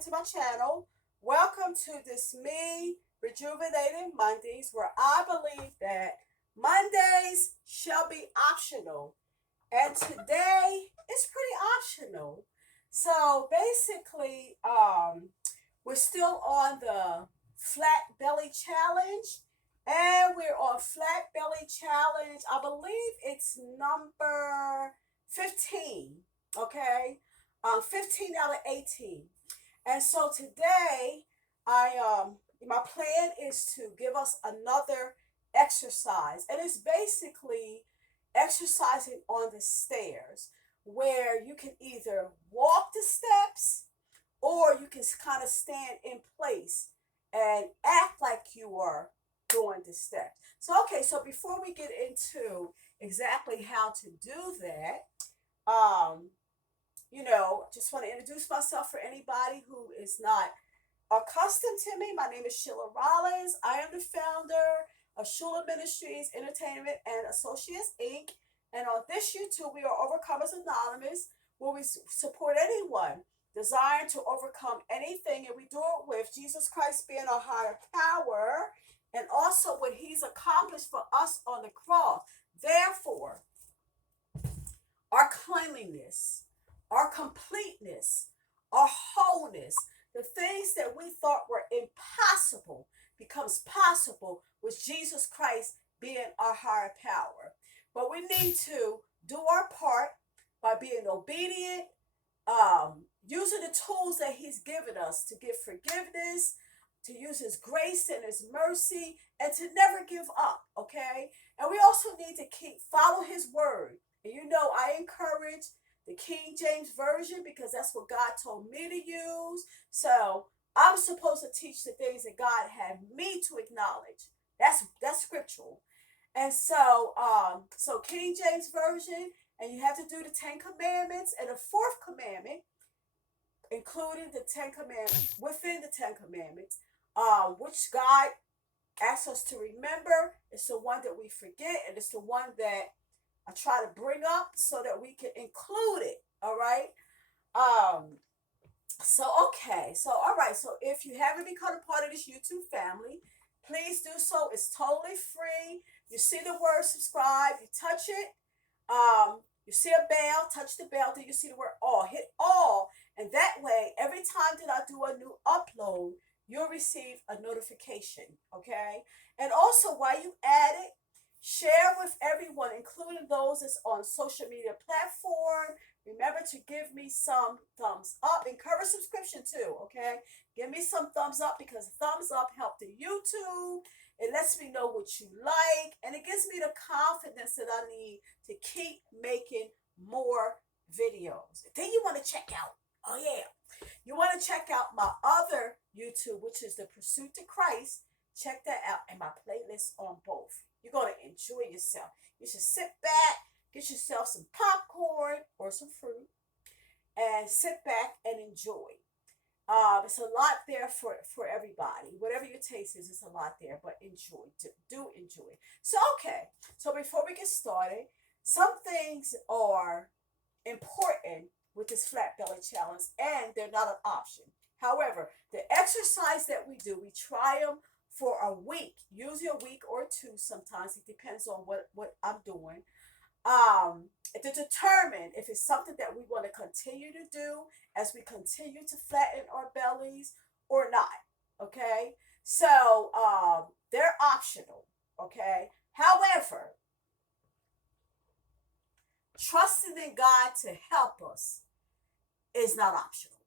welcome to my channel. Welcome to this Me Rejuvenating Mondays, where I believe that Mondays shall be optional. And today is pretty optional. So basically, we're still on the flat belly challenge. And we're on flat belly challenge. I believe it's number 15. Okay. 15 out of 18. And so today, my plan is to give us another exercise, and it's basically exercising on the stairs, where you can either walk the steps or you can kind of stand in place and act like you are doing the steps. So before we get into exactly how to do that, just want to introduce myself for anybody who is not accustomed to me. My name is Sheila Rollins. I am the founder of H.U.L.A Ministries, Entertainment and Associates Inc. And on this YouTube, we are Overcomers Anonymous, where we support anyone desiring to overcome anything, and we do it with Jesus Christ being our higher power, and also what He's accomplished for us on the cross. Therefore, our cleanliness, our completeness, our wholeness, the things that we thought were impossible becomes possible with Jesus Christ being our higher power. But we need to do our part by being obedient, using the tools that He's given us to give forgiveness, to use His grace and His mercy, and to never give up, okay? And we also need to follow His word. And I encourage the King James Version because that's what God told me to use. So I'm supposed to teach the things that God had me to acknowledge. That's scriptural. And so King James Version, and you have to do the Ten Commandments, and the fourth commandment, including the Ten Commandments, within the Ten Commandments, which God asks us to remember. It's the one that we forget, and it's the one that I try to bring up so that we can include it. All right. All right. So if you haven't become a part of this YouTube family, please do so. It's totally free. You see the word subscribe, you touch it. You see a bell, touch the bell. Then you see the word all. Hit all, and that way, every time that I do a new upload, you'll receive a notification. Okay. And also, while you at it, share with everyone, including those that's on social media platform. Remember to give me some thumbs up. Encourage subscription too, okay? Give me some thumbs up because thumbs up help the YouTube. It lets me know what you like, and it gives me the confidence that I need to keep making more videos. Then you want to check out, you want to check out my other YouTube, which is The Pursuit to Christ. Check that out, and my playlist on both. You're going to enjoy yourself. You should sit back, get yourself some popcorn or some fruit, and sit back and enjoy. It's a lot there for everybody. Whatever your taste is, it's a lot there, but enjoy. Do enjoy. So before we get started, some things are important with this flat belly challenge, and they're not an option. However, the exercise that we do, we try them for a week, usually a week or two. Sometimes it depends on what I'm doing, to determine if it's something that we want to continue to do as we continue to flatten our bellies or not. Okay, so they're optional. Okay, however, trusting in God to help us is not optional.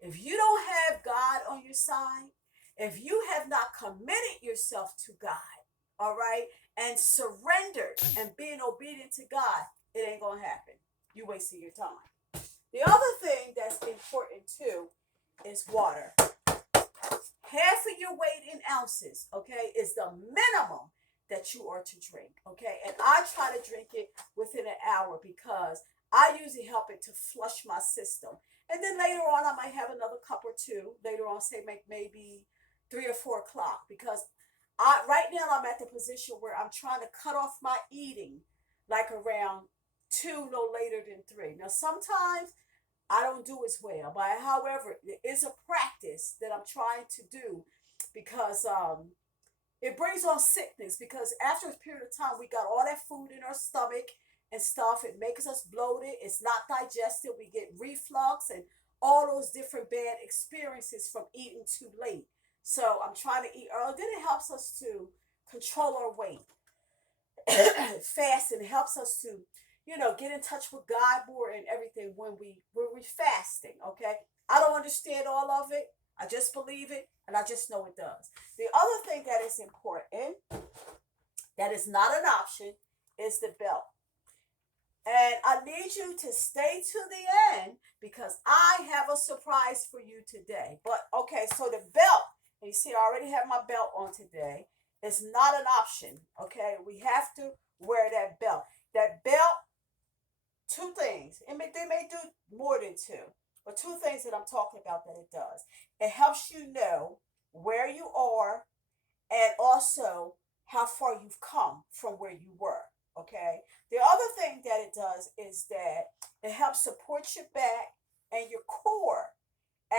If you don't have God on your side, if you have not committed yourself to God, all right, and surrendered and being obedient to God, it ain't going to happen. You wasting your time. The other thing that's important too is water. Half of your weight in ounces, okay, is the minimum that you are to drink, okay? And I try to drink it within an hour because I usually help it to flush my system. And then later on, I might have another cup or two. Later on, say maybe 3 or 4 o'clock, because right now I'm at the position where I'm trying to cut off my eating like around 2, no later than 3. Now sometimes I don't do as well. But however, it is a practice that I'm trying to do because it brings on sickness because after a period of time we got all that food in our stomach and stuff. It makes us bloated. It's not digested. We get reflux and all those different bad experiences from eating too late. So I'm trying to eat early. Then it helps us to control our weight. Fasting helps us to, get in touch with God more and everything when we fasting. Okay, I don't understand all of it. I just believe it, and I just know it does. The other thing that is important, that is not an option, is the belt. And I need you to stay to the end because I have a surprise for you today. But okay, so the belt, and you see, I already have my belt on today. It's not an option. Okay, we have to wear that belt. That belt, two things. They may do more than two, but two things that I'm talking about that it does. It helps you know where you are and also how far you've come from where you were. Okay. The other thing that it does is that it helps support your back and your core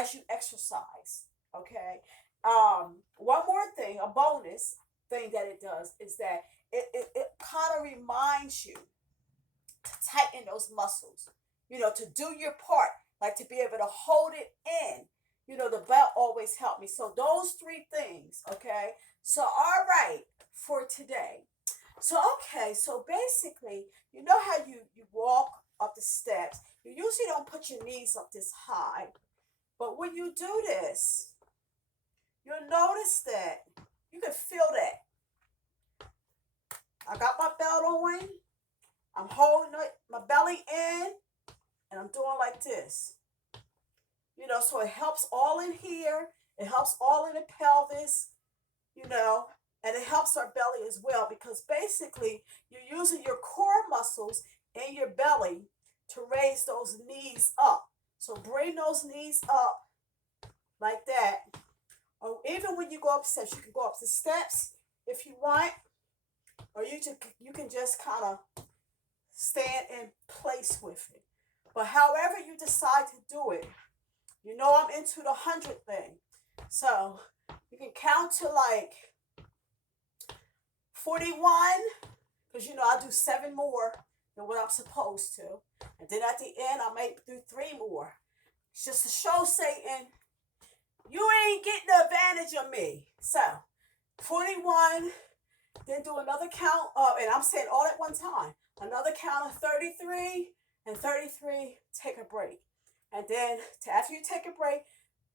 as you exercise. Okay. One more thing, a bonus thing that it does is that it kind of reminds you to tighten those muscles, to do your part, like to be able to hold it in. The belt always helped me. So those three things, okay? So all right, for today. So okay, so basically, you know how you walk up the steps. You usually don't put your knees up this high. But when you do this, you'll notice that you can feel that. I got my belt on. I'm holding my belly in, and I'm doing like this. So it helps all in here. It helps all in the pelvis, you know, and it helps our belly as well because basically you're using your core muscles in your belly to raise those knees up. So bring those knees up like that. Or even when you go up steps, you can go up the steps if you want, or you can just kind of stand in place with it. But however you decide to do it, I'm into the 100 thing. So you can count to like 41, because I do 7 more than what I'm supposed to. And then at the end, I might do 3 more. It's just to show Satan, you ain't getting the advantage of me. So 41, then do another count of, and I'm saying all at one time, another count of 33, and 33, take a break. And then after you take a break,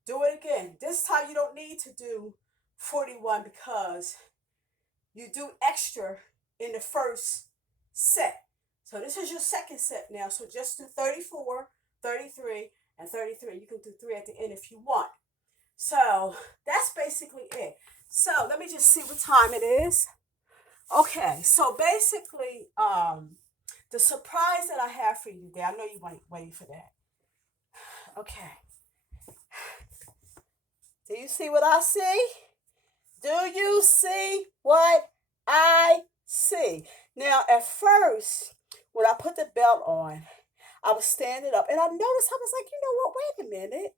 do it again. This time you don't need to do 41 because you do extra in the first set. So this is your second set now. So just do 34, 33, and 33. You can do 3 at the end if you want. So that's basically it. So let me just see what time it is. Okay, so basically, the surprise that I have for you today, I know you waiting for that. Okay. Do you see what I see? Do you see what I see? Now, at first, when I put the belt on, I was standing up and I noticed, I was like, you know what? Wait a minute.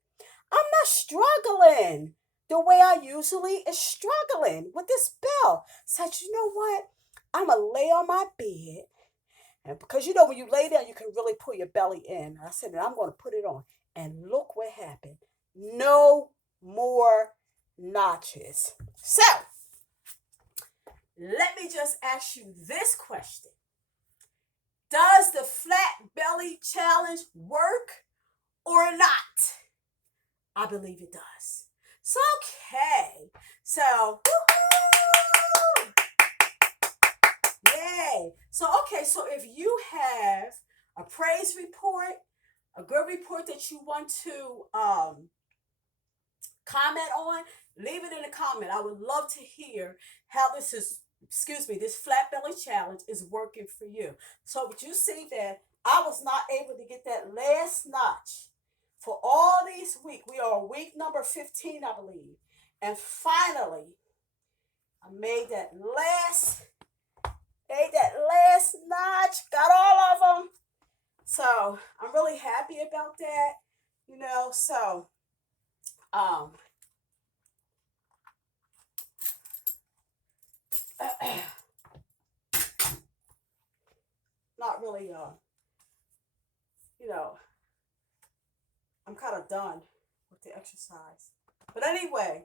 I'm not struggling the way I usually is struggling with this belt. So I said, you know what? I'm going to lay on my bed. And because when you lay down, you can really pull your belly in. I said, I'm going to put it on. And look what happened. No more notches. So, let me just ask you this question. Does the flat belly challenge work or not? I believe it does. So, okay. So, woo-hoo! Yay. So, okay. So, if you have a praise report, a good report that you want to comment on, leave it in a comment. I would love to hear how this flat belly challenge is working for you. So, but you see that I was not able to get that last notch for all these weeks. We are week number 15, I believe. And finally, I made that last notch, got all of them. So I'm really happy about that, you know. So um not really you know, I'm kind of done with the exercise. But anyway,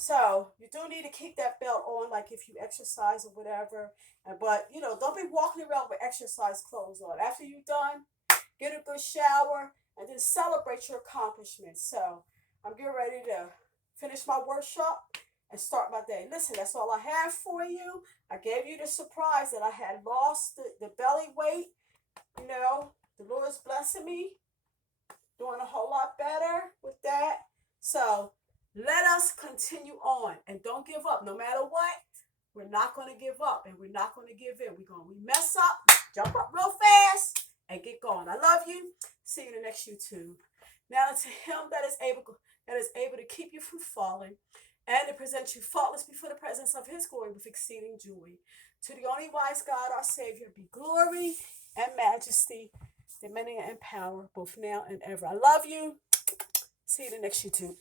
so you do need to keep that belt on, like if you exercise or whatever. But you know, don't be walking around with exercise clothes on. After you're done, get a good shower, and then celebrate your accomplishments. So I'm getting ready to finish my workshop and start my day. Listen, that's all I have for you. I gave you the surprise that I had lost the belly weight. You know, the Lord is blessing me, doing a whole lot better with that. So let us continue on and don't give up. No matter what, we're not going to give up and we're not going to give in. We mess up, jump up real fast, and get going. I love you. See you in the next YouTube. Now to him that is able to keep you from falling and to present you faultless before the presence of his glory with exceeding joy. To the only wise God, our Savior, be glory and majesty, dominion and power, both now and ever. I love you. See you in the next YouTube.